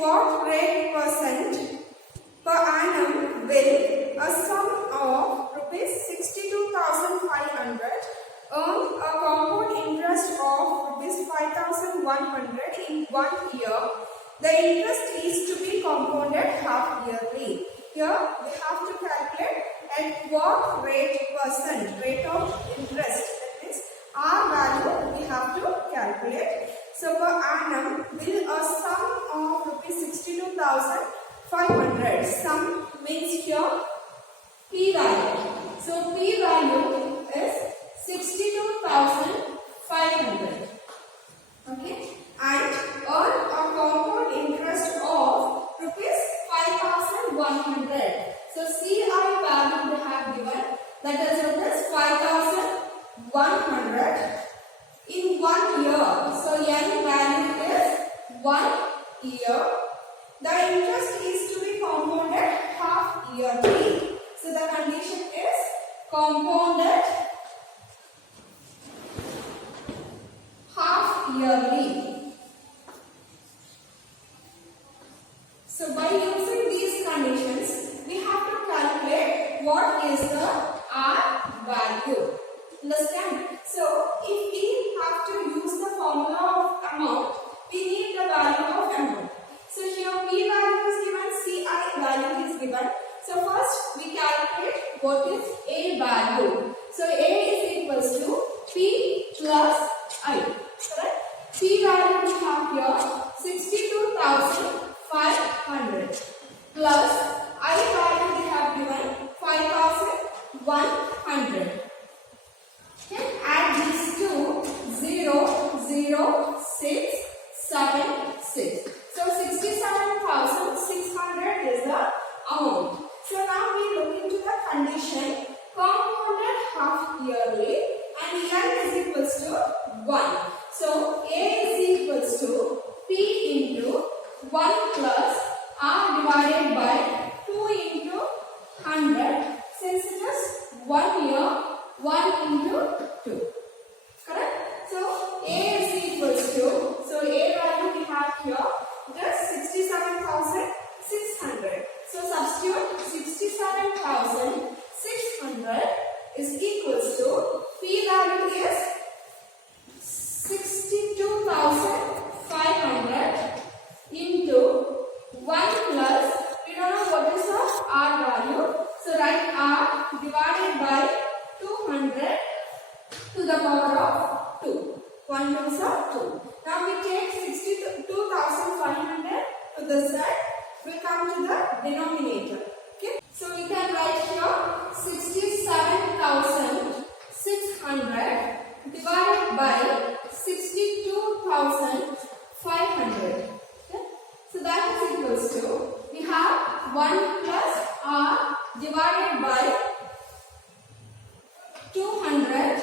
what rate percent per annum will a sum of rupees 62,500 earn a compound interest of rupees 5,100 in 1 year. The interest is to be compounded half yearly. Here we have to calculate at what rate percent, rate of interest, that means R value we have to calculate. So per annum will a sum of rupees 62,500. Sum means here P value. So P value is 62,500. Okay, and earn a compound interest of rupees 5,100. So CI value we have given, that is rupees 5,100 in 1 year. So N value is 1 year. The interest is to be compounded half yearly. So the condition is compounded half yearly. So by using these conditions, we have to calculate what is the R value. Understand? So if we have to use the formula of amount, we need the value of amount. So here P value is given, CI value is given. So first we calculate what is A value. So A is equals to P plus I. Correct? P value we have here 62,500 plus I value we have given 5,100. Okay? Add these two, 0, 0, 6, 7, 6. So 67,600 is the amount. So now we look into the condition compounded half yearly and N is equals to 1. So A is equals to P into 1 plus R divided by 2 into 100. Since it is 1 year, 1 into 2. Correct? So A is equals to, so A value we have here, just 67,600. So substitute 67,600 is equals to P value is 62,500 into 1 plus, we don't know what is the R value. So write R divided by 200 to the power of 2. 1 times of 2. Now we take 62,500 to the side. We come to the denominator. Okay. So we can write here 67,600 divided by 62,500. Okay. So that is equals to, we have 1 plus R divided by 200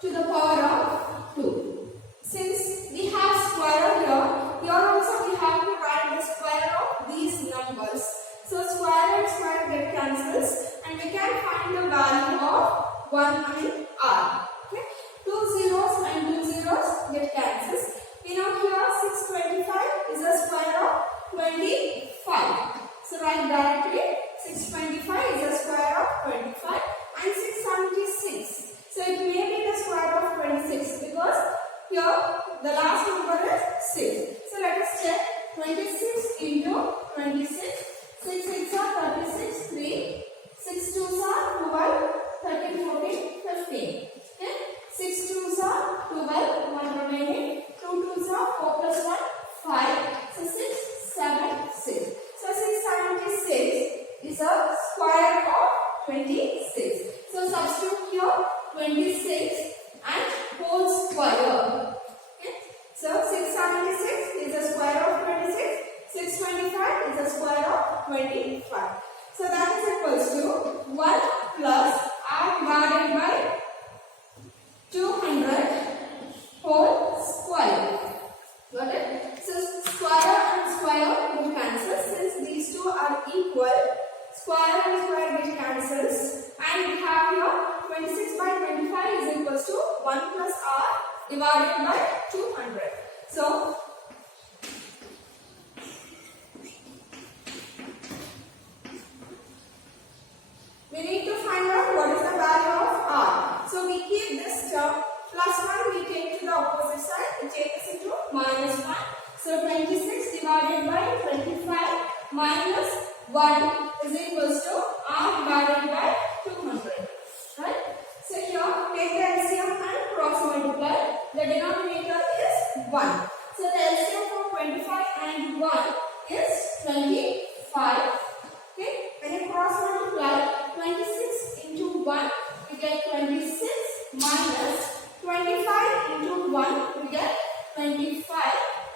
to the power of 2. Since we have square here, here also we have to write the square of these numbers. So square and square get cancels and we can find the value of 1 and R. Okay? 2 zeros and 2 zeros get cancels. We know here 625 is the square of 25. So write directly 625 is the square of 25 and 676. So it may be the square of 26 because here the last number is 6. So let us check 26 into 26. 6 6 are 36, 3. 6 2s are 12, 13, 14, 15. Okay? 6 2s are 12, 1 remaining. 2 2s are 4 plus 1, 5. So 6, 7, 6. So 676 is a square of 26. So substitute here 26 and whole square. Okay? So 676 is the square of 26. 625 is the square of 25. So that is equals to 1 plus R divided by 200 whole square. Got it? So square and square will cancel. Since these two are equal, square and square will cancels. And we have here 26 by 25 is equals to 1 plus R divided by 200. So we need to find out what is the value of r. So we keep this term plus 1, we take to the opposite side, we take this into minus 1. So 26 divided by 25 minus 1 is equals to r divided by 200. Right? So here take the LCM and cross multiply. The denominator is 1. So the LCM for 25 and 1 is 25. Okay? When you cross multiply 26 into 1, we get 26 minus 25 into 1, we get 25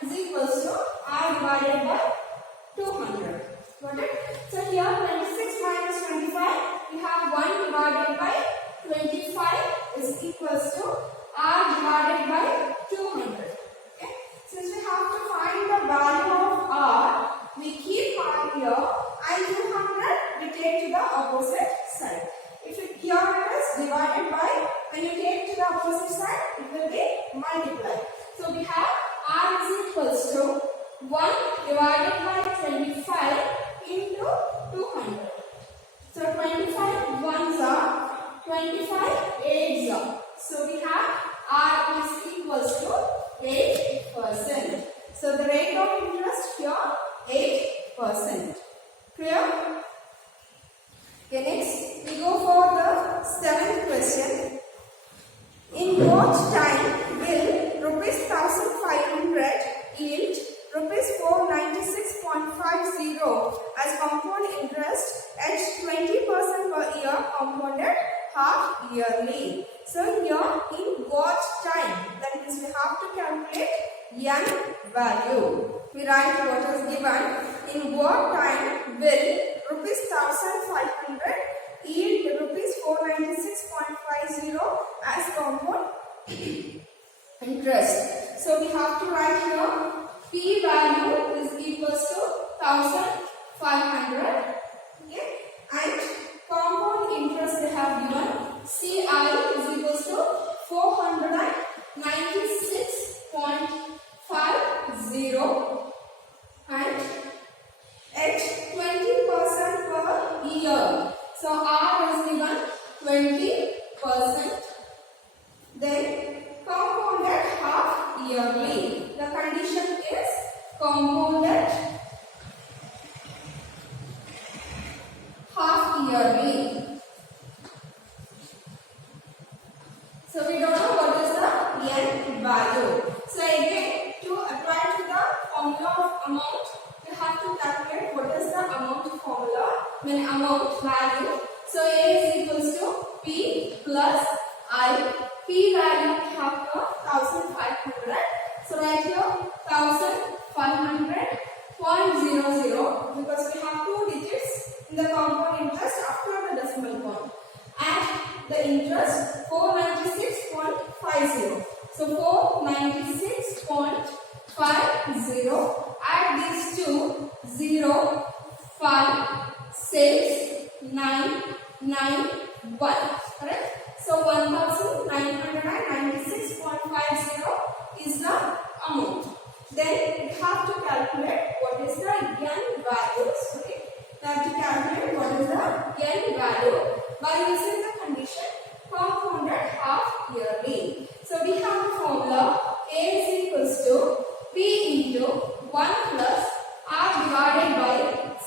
is equals to r divided by 200. Got it? So here 26 minus 25, we have 1 divided by 25 is equals to r divided by 200. Okay? Since we have to find the value of r, we keep r here and 200 we take to the opposite side. If it here it is divided by, when you take to the opposite side, it will be multiplied. So we have r is equals to 1 divided by 25 into 200. So 25 ones are 25 eights are. So we have r is equals to 8%. So the rate of interest here 8%. Clear? Okay, next we go for the 7th question. In what time will rupees 1500 yield rupees 496.50 as compound interest at 20% per year compounded half yearly? So here in what time? That means we have to calculate n value. We write what is given. In what time will rupees 1500 yield rupees 496.50 as compound interest? So we have to write here P value is equals to 1500. Okay, and compound interest they have given CI is equals to 496.50 and at 20% per year. So R is given 20%. Then compounded half yearly. The condition is compounded half yearly. So we don't know what is the n value. So again, to apply to the formula of amount, you have to calculate what is the amount formula. When amount value, so A is equals to P plus I. P value we have here 1500. So right here 1500.00 because we have 2 digits in the compound interest after the decimal point. And the interest 496.50. So 496.50. Add these two, 0, 5, 6, 9, 9, 1. Correct? So 1996.50 is the amount. Then we have to calculate what is the n value. Sorry, we have to calculate what is the n value by using the condition compounded half yearly. So we have the formula A is equals to P into 1 plus R divided by,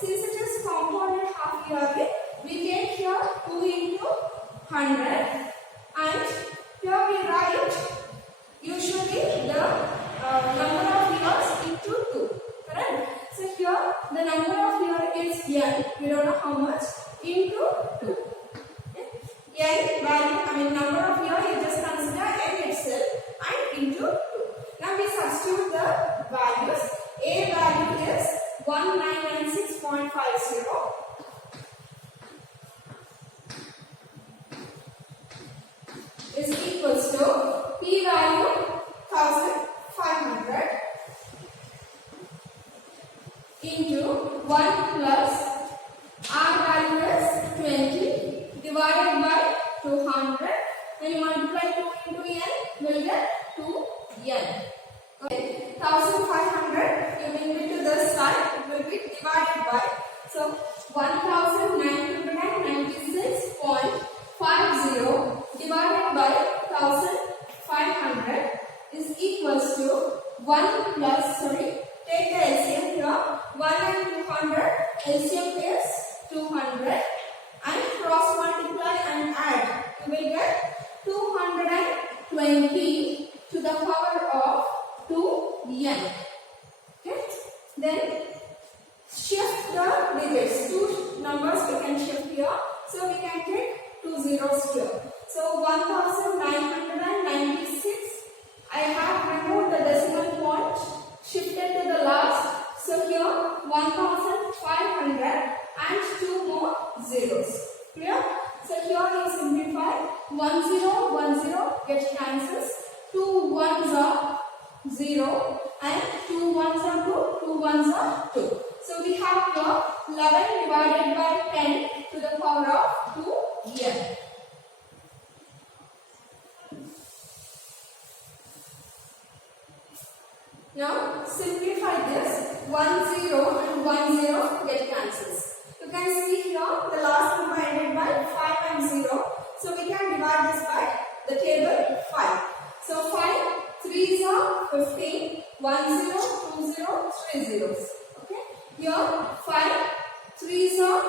since it is compounded half yearly, we take here 2 into 100 and here we write usually the number of years into 2. Correct? So here the number of years is n, we don't know how much, into 2. N value, number of years, you just consider n itself and into 2. Now we substitute the values. A value is 1996.50 is equals to P value 1500 into 1 plus R value is 20 divided by 200. When you multiply 2 into n, you will get 2n. Okay, 1500 you bring it to this side, it will be divided by, so 1996 6.50 divided by 1500 is equals to 1 plus, take the LCM here, 1 and 200, LCM is 200 and cross multiply and add, you will get 220 to the power of 2n. Okay, then shift the digits, two numbers we can shift here, so we can take 2 zeros here. So 1996, I have removed the decimal point, shifted to the last, so here 1500 and 2 more zeros. Clear? So here you simplify, 1 0 1 0 gets cancels, 2 1s are 0 and 2 1s are 2, 2 1s are 2. So we have here 11 divided by 10 to the power of 2n. Now simplify this, 1 0 and 1 0 get cancels. You can see here the last number ended by 5 and 0. So we can divide this by the table 5. So 5 3s are 15, 1 0, 2 0, 3 zeros. Okay. Here 5 3s are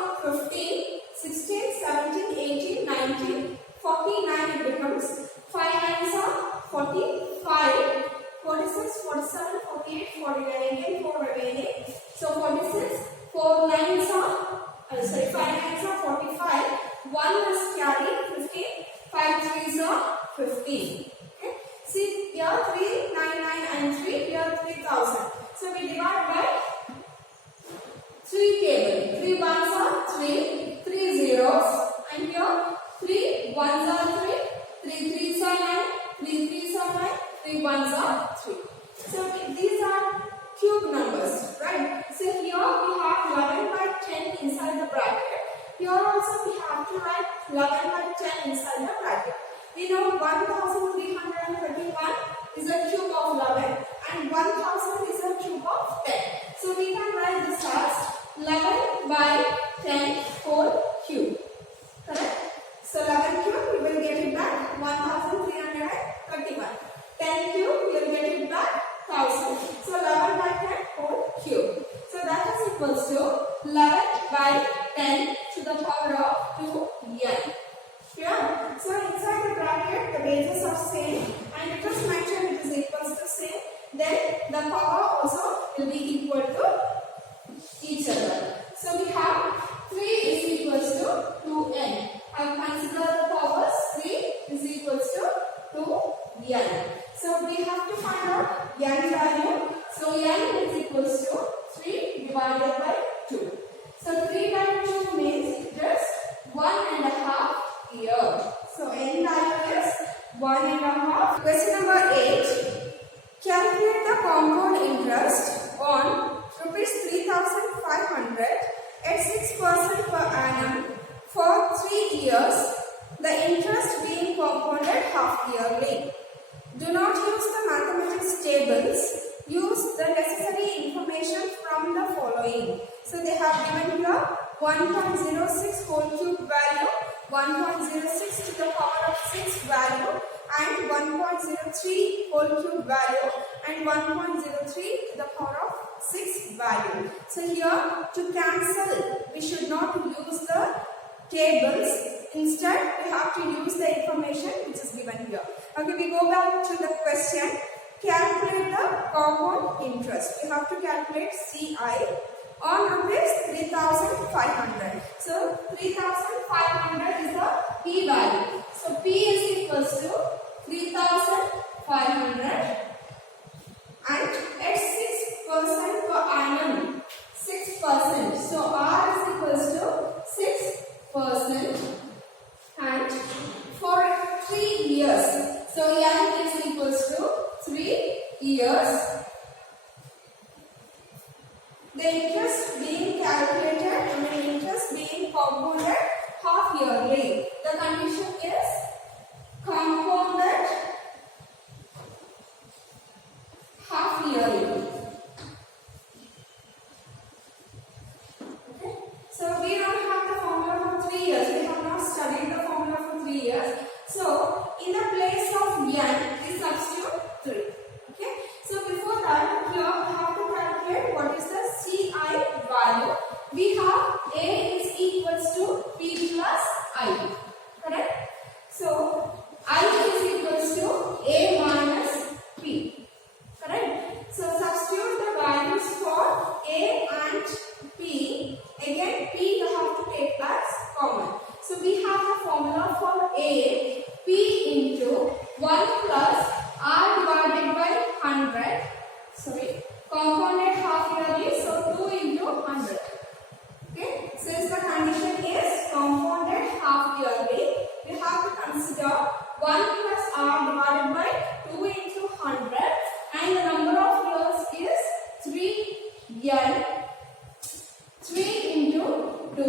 15, 16, 17, 18, 19, 49 it becomes. 5 9s are 45. 46, 47, 48, 49, again 4 remaining. So 46, 4 9s are, 5 9s are 45, 1 is carried 15, 5 3s are 15. Okay. See here 3, 9, 9 and 3, here 3000. So we divide by 3 table, 3 1s are 3, 3 zeros and here 3 1s are 3, 3 3s are 9, 3 3s are 9. 3 1s are 3. So these are cube numbers, right? So here we have 11 by 10 inside the bracket. Here also we have to write 11 by 10 inside the bracket. We know 1331 is a cube of 11 and 1000 is a cube of 10. So we can write this as 11 by 10 whole cube. Correct? So 11 cube, we will get it back 1331. 10 cube, you will get it back 1000. So 11 by 10 whole cube. So that is equals to 11 by 10 to the power of 2n. Yeah. So inside the bracket, the bases are same and it is mentioned it is equals to same. Then the power also will be equal to each other. So we have 3 is equals to 2n. I have considered the powers. 3 is equals to 2n. So we have to find out n value. So n is equals to 3 divided by 2. So 3 by 2 means just 1.5 year. So n value is 1.5. Question number 8. Calculate the compound interest on rupees 3,500 at 6% per annum for 3 years. The interest being compounded half yearly. Do not use the mathematics tables. Use the necessary information from the following. So they have given here 1.06 whole cube value, 1.06 to the power of 6 value and 1.03 whole cube value and 1.03 to the power of 6 value. So here to cancel we should not use the tables. Instead, we have to use the information which is given here. Okay, we go back to the question. Calculate the compound interest. We have to calculate CI on rupees 3,500. So 3,500 is the P value. So P is equals to 3,500 and at 6% per annum. 6%. So R is equals to 6%. And for 3 years, so n is equals to 3 years. The interest being calculated, interest being compounded half yearly. The condition is compounded half yearly. Okay. So we don't have the formula for 3 years. We have not studied 100. Sorry, compounded half yearly, so 2 into 100. Okay, since the condition is compounded half yearly, we have to consider 1 plus r divided by 2 into 100, and the number of years is 3n. 3 into 2,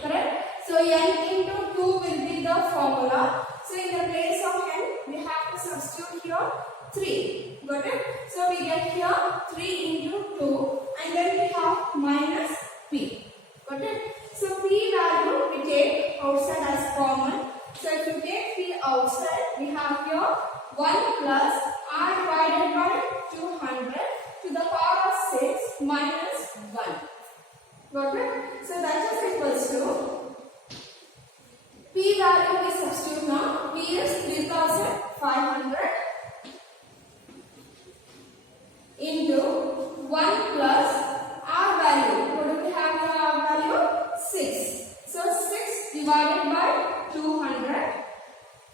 correct? So n into 2 will be the formula. So in the place of n, we have to substitute here 3. Got it? So we get here 3 into 2, and then we have minus p. Got it? So p value we take outside as common. So if you take p outside, we have here 1 plus r divided by 200 to the power of 6 minus 1. Got it? So that is equals to p value we substitute now. P is 3500 into 1 plus r value. What do we have here? R value 6. So 6 divided by 200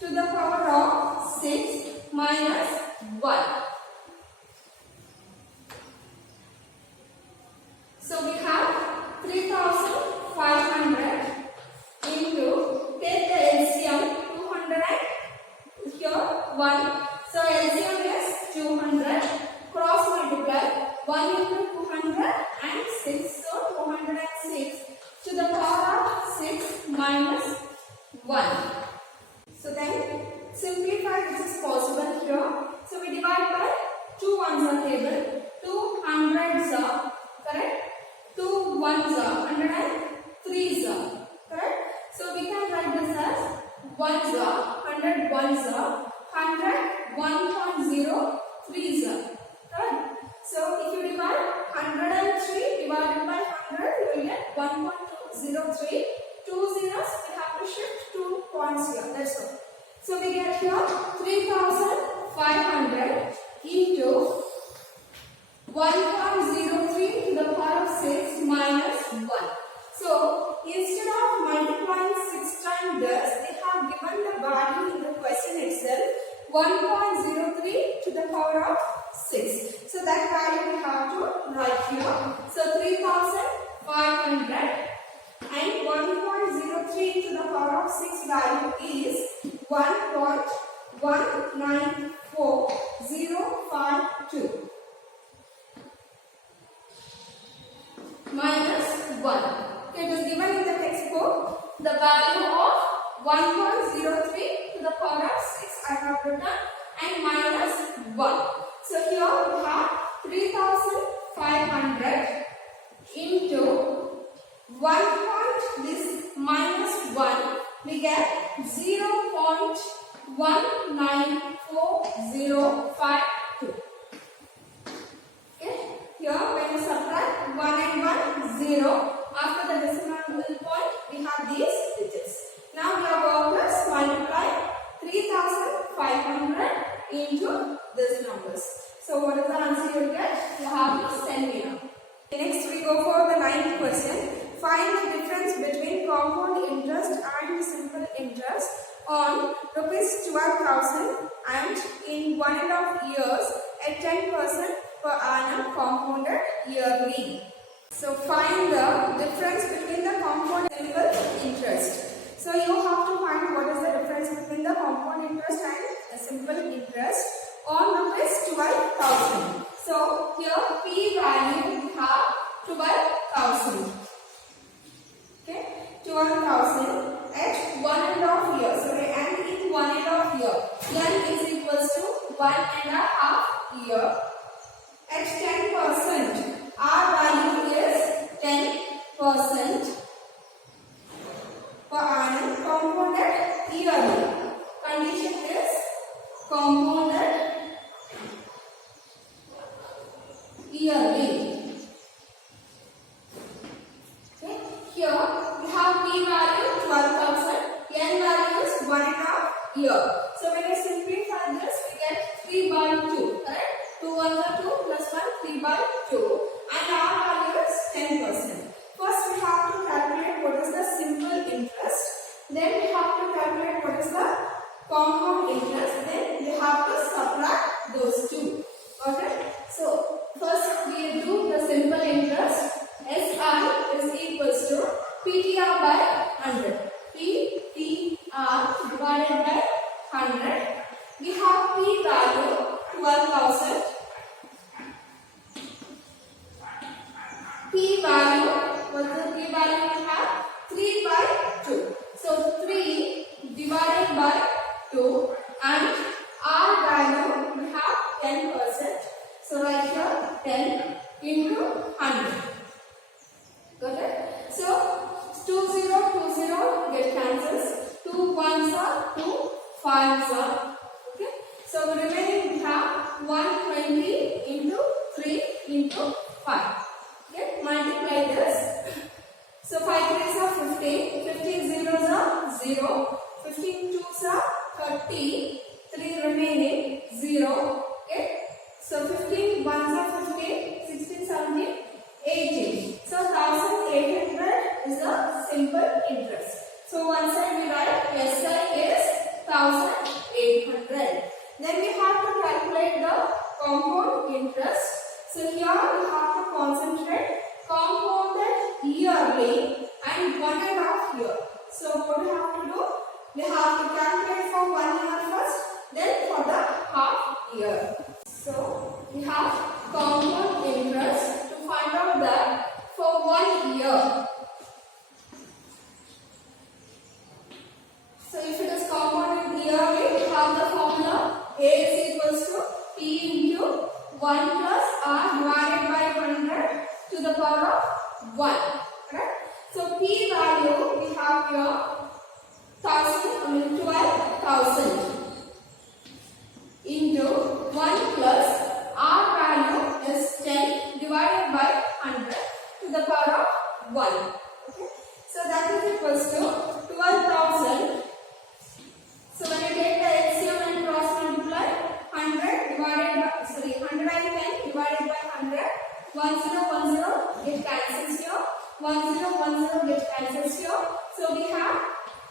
to the power of 6 minus 1. So we have 3500 into, take the LCM, 200 and here 1. So LCM is 200, cross multiply 1 into 200 and 6. So 206 to the power of 6 minus 1. So then simplify, this is possible here. So we divide by 2 ones are table, 2 hundreds are, correct? 2 ones are 100 and 3s are, correct? So we can write this as 1s are, 100 ones are, 100 1.03s are, correct? So if you divide 103 divided by 100, you will get 1.203. 2 zeros, we have to shift 2 points here, that's all. So we get here 3500 into 1.03 to the power of 6 minus 1. So instead of multiplying 6 times this, they have given the value in the question itself, 1.03 to the power of 6. So that value we have to write here. So 3500 and 1.03 to the power of 6 value is 1.194052 minus 1. Okay, it is given in the textbook the value of 1.03 to the power of 6 I have written and minus 1. So here we have 3500 into 1 point this minus 1, we get 0.194052. Okay, here when you subtract 1 and 1, 0. After the decimal point, we have these digits. Now your work is multiply 3500 into these numbers. So what is the answer you will get? You have to send me now. Next we go for the 9th question. Find the difference between compound interest and simple interest on rupees 12,000 and in 1.5 years at 10% per annum compounded yearly. So find the difference between the compound and simple interest. So you have to find what is the difference between the compound interest and the simple interest on rupees 12,000. So here P value we have 12,000. Okay, 12,000 at 1.5 years. Sorry, and in 1.5 year, n is equals to 1.5 year. At 10%, our value is 10% per annum compounded yearly. Condition is compounded yearly. Okay, here we have P value 12,000, n value is 1.5 year. So when you simplify this, we get 3 by 2, correct? 2 1 are 2 plus 1, 3 by 2, and our value is 10%. First we have to calculate what is the simple interest, then we have to calculate what is the compound interest, then we have to subtract those two. Okay? So first we do the simple interest. SI is equals to PTR by 100. PTR divided by 100. We have P value 12,000. P value, what's the P value we have? 3 by 2. So 3 divided by 2 and R value we have 10%. So write here 10 into 100. Got it? So 20 get cancels. 2 ones are 2 5s are. Okay. So remaining we have 120 into 3 into 5. Okay. Multiply this. So 5 3s are 15. 15 zeros are 0. 15 2s are 30. 3 remaining 0. Okay. So 15 ones are 15. 16 17 18. So 1800 is a simple interest. So one side we write SI is 1800. Then we have to calculate the compound interest. So here we have to concentrate compounded yearly and 1.5 year. So what we have to do? We have to calculate for 1 year first, then for the half year. So we have compound interest to find out that for 1 year. So if it is compounded yearly, we have the formula A is equals to P into 1 plus R divided by 100 to the power of 1. Correct? So P value we have here 12,000 into 1 plus R value is 10 divided by 100 to the power of 1. Okay? So that is equals to 12,000. So when you take the LCM and cross multiply, 100 divided by 110 divided by 100, 1010 get cancels here, 1010 get cancels here. So we have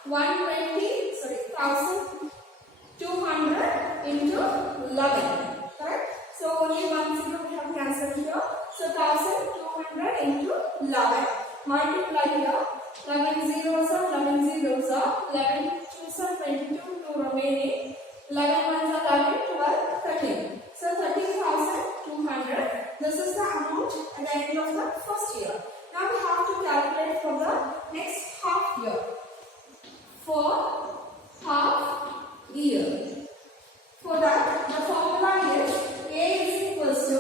1,200 into 11. Correct? So only 10 we have cancelled here. So 1,200 into 11. Multiply here. 11 zeros are 11 zeros are 11 twos are 22, 2 remaining. 11 ones are 11, 12, 13. So 13,200. This is the amount at the end of the first year. Now we have to calculate for the next half year. For half year. For that, the formula is A is equals to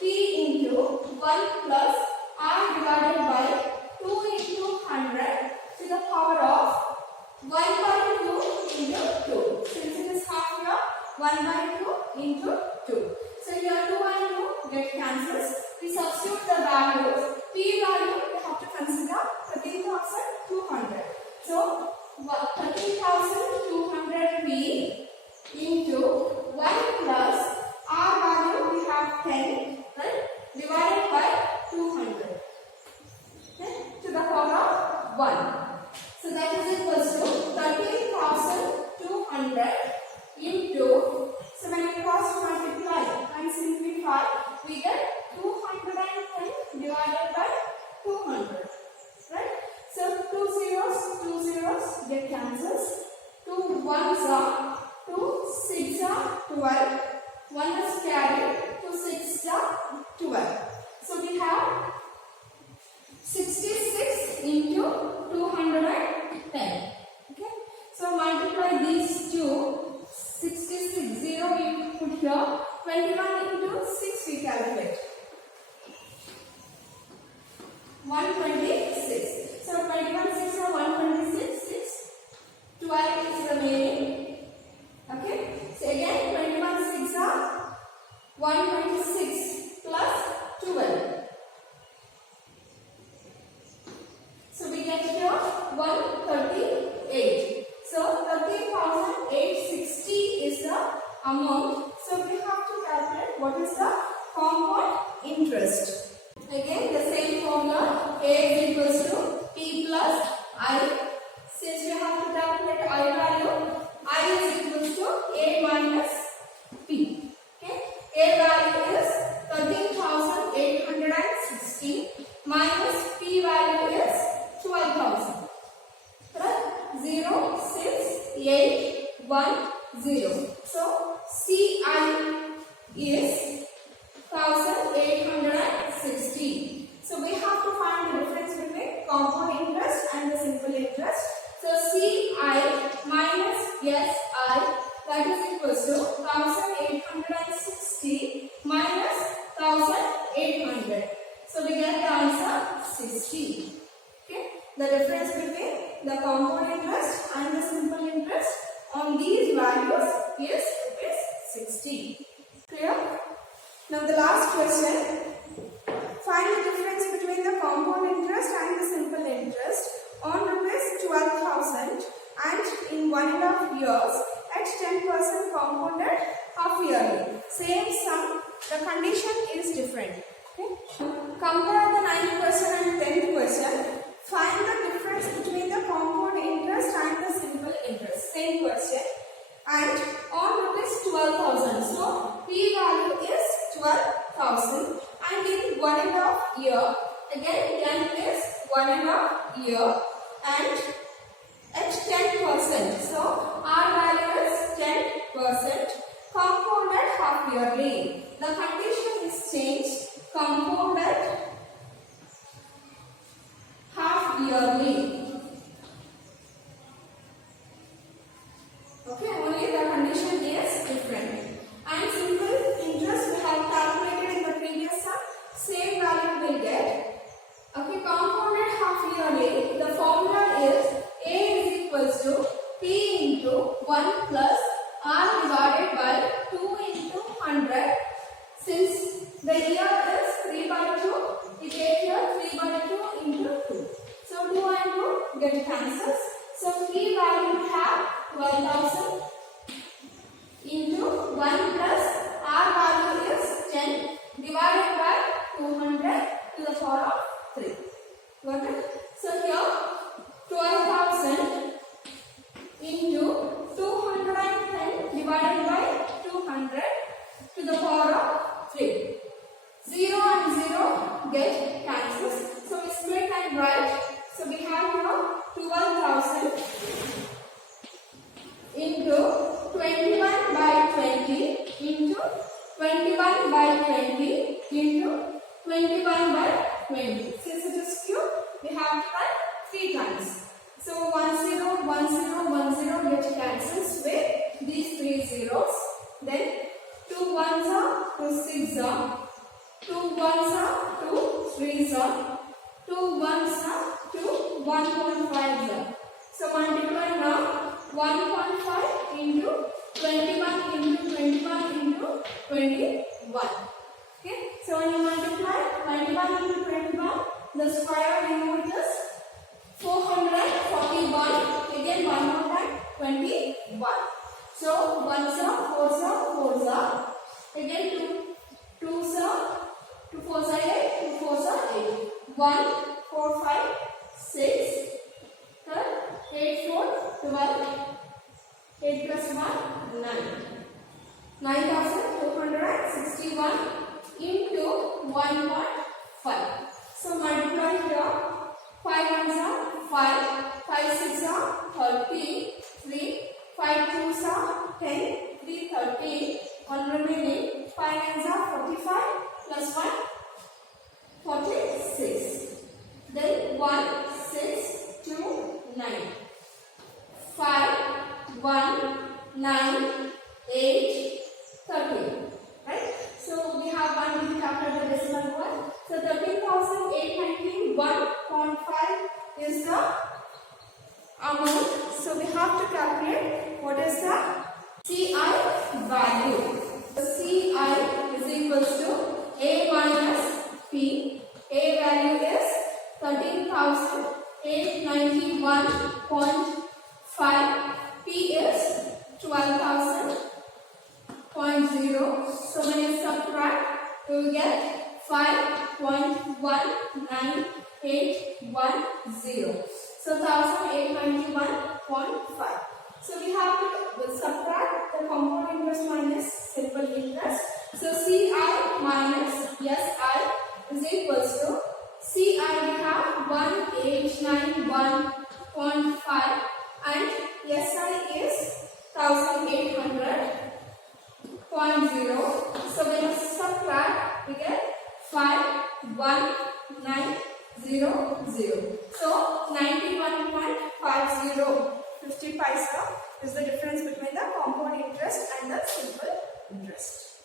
P into 1 plus R divided by 2 into 100 to the power of 1 by 2 into 2. Since it is half year, 1 by 2 into 2. So here 2 and 2 get cancels. We substitute the values. P value we have to consider 13,200. So 13,200 P into 1 plus R value we have 10, right? Divided by 200. Okay? To the power of 1. So that is equals to 13,200 into, so when you cross multiply and simplify, we get 210 divided by 200. Right? So 2 zeros get cancels. 2 ones are 2 6 are 12. 1 is carried. 2 6 are 12. So we have 66 into 210. Okay. So multiply these two. 66 0 we put here. 21 into 6 we calculate. 126. So 21 6 are 126. 6. 12 is remaining. Okay. So again 21 6 are 126 plus 12. So we get here 138. So 13,860 is the amount. So we have to calculate what is the compound interest. Again the same formula, A is equals to P plus I. Since we have to calculate I value, I is equals to A minus P. Okay? A value is 12,800. So we get the answer 60. Okay. The difference between the compound interest and the simple interest on these values is rupees 60. Clear? Now the last question. Find the difference between the compound interest and the simple interest on rupees 12,000 and in 1.5 years at 10% compounded half yearly. Same sum, the condition is different. Okay? Compare the 9% and 10%. Find the difference between the compound interest and the simple interest. Same question. And on rupees 12,000. So P value is 12,000. And in 1.5 year, again 10 is 1.5 year and at 10%. So our value is 10%. Compounded half yearly. The condition is changed. Compounded half yearly. Okay, only the condition is different. And simple interest we have calculated in the previous sum. Same value will get. Okay, compounded half yearly. The formula is A is equals to P into 1 plus R divided by 2 into 100. Since the year is 3 by 2, we take here 3 by 2 into 2. So 2 and 2 get cancels. So P value we have 12,000 into 1 plus R value is 10 divided by 200 to the power of 3. Got it? So here 12,000 into 210 divided by 200 to the power of 3. 0 and 0 get cancels. So we split and write. So we have here 12,000 into 21 by 20 into 21 by 20 into 21 by 20. Since it is cube, we have to write 3 times. So 1 0, 1 0, 1 0 get cancels with these 3 zeros. Then 2 ones are 2 6 are, 2 ones are 2 3s are, 2 ones are 2 1.5 are. So multiply now 1.5 into 21 into 21 into 21. Okay. So when you multiply 21 into 21, the square we know it is 441. Again one more time 21. So 1s are 4s are 4s are. Again 2s are 2 4s are 8, 2 4s are 8. 1 4 5 6 8 4 12. 8 plus 1 9. 9,261 into 1.5. So multiply here. 5 ones are 5, 5 6 are 30, 3, 5 2s are 10, 3 13, 1 remaining, 5 nines are 45 plus 1 46. Then 1 6 2 9. 5 1 9 8 13. Right? So we have one digit after the decimal one. So 13,891.5 is the amount. So we have to calculate what is the CI value. The CI is equals to A minus P. A value is 13,891.5. P is 12,000.0. So when you subtract, you will get 5.19810. So 1,891.5. So we have to subtract the compound interest minus simple interest. So CI minus SI is equals to CI we have 1891.5 and SI is 1,800.0. So when you subtract, we get 51900. So 91.50 50 paisa is the difference between the compound interest and the simple interest.